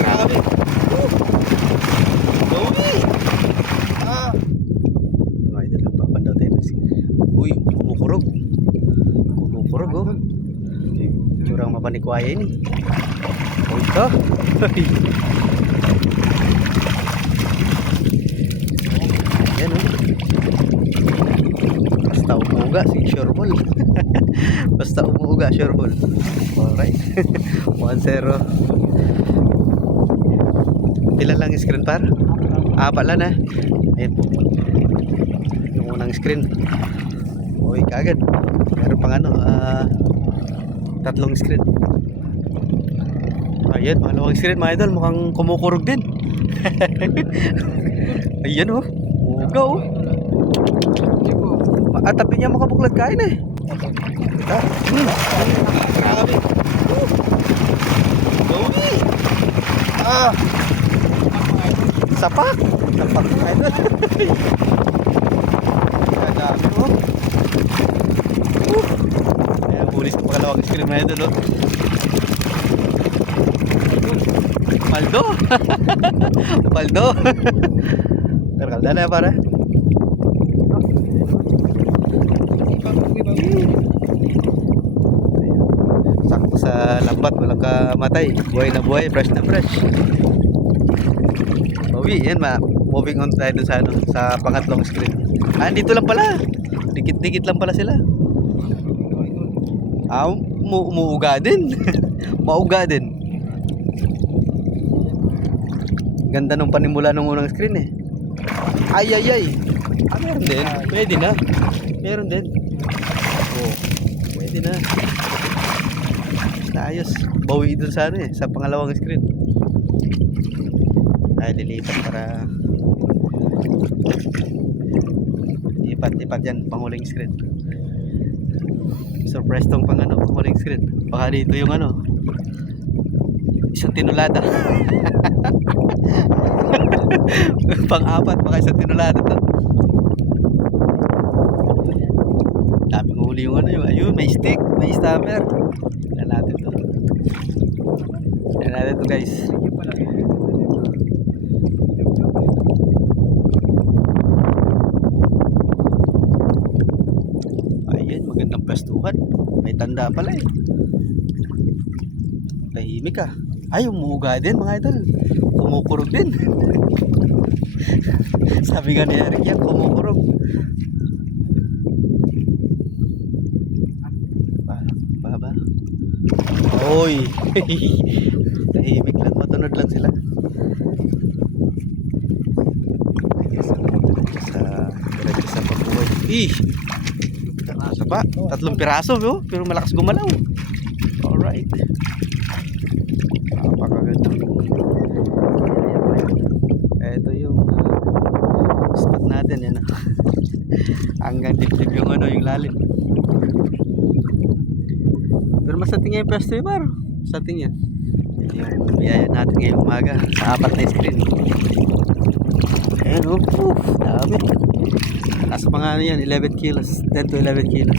Grabe. Lowi. Mga idol, papandaw tayo ng uy, kumukurog. Kumukurog oh. Curang mapanikwaya ini. Oh ito. Yan oh. Basta umuuga si Sureball. Basta umuuga Sureball. Alright. 1-0. Ilan lang screen par? Apat lang na. Ayan po. Yung unang screen. Uy, kagad. Meron pang ano, tatlong screen. Ayan, pangalawang screen mga idol. Mukhang kumukurog din. Ayan oh. Uga oh. At tabi niya makabuklad kain eh. Grabe. Lowi. Sapak. Sapak mga idol. Kadami oh. Ayan, bulis ko pangalawang screen mga idol oh. Paldo. Paldo. Terkalda na para. Sakto sa lambat, walang kamatay. Buhay na buhay, fresh na fresh. Bawi, yan ma. Moving on tayo sa ano, sa pangatlong screen. Dito lang pala. Dikit-dikit lang pala sila. Umuuga din. Mauga din. Ganda nung panimula nung unang screen eh. Ay. Meron din. Pwede na. Meron din. Oh, pwede na. Ayos. Bawi dun sa ano eh, sa pangalawang screen. Ay, lilipat para lipat yan, panghuling screen. Surprise tong panghuling screen. Baka dito yung ano, isang tinulada. Pang-apat, baka isang tinulada to. Daming huli yung ano yung, ayun, may stick, may stopper. Tignan natin to. Tignan natin to guys. Ayun, magandang pwestuhan. May tanda pala eh. Tahimik ah. Ay, umuuga din mga idol. Kumukurog din. Sabi nga ni Eric yan, kumukurog. Baba. Oy. Tahimik lang, matunod lang sila. Sa pagbuhay. Saba, tatlong piraso oh, pero malakas gumalaw. Alright. Napakagandang. Ito yung spot natin yan. Hanggang dibdib yung ano, yung lalim. Pero mas ating yung pwesto yung bar. Sa ating yan. Yung biyaya natin ngayong umaga sa apat na screen. Ayan oh, dami. Nasa mga ano yan, 11 kilos, 10 to 11 kilos.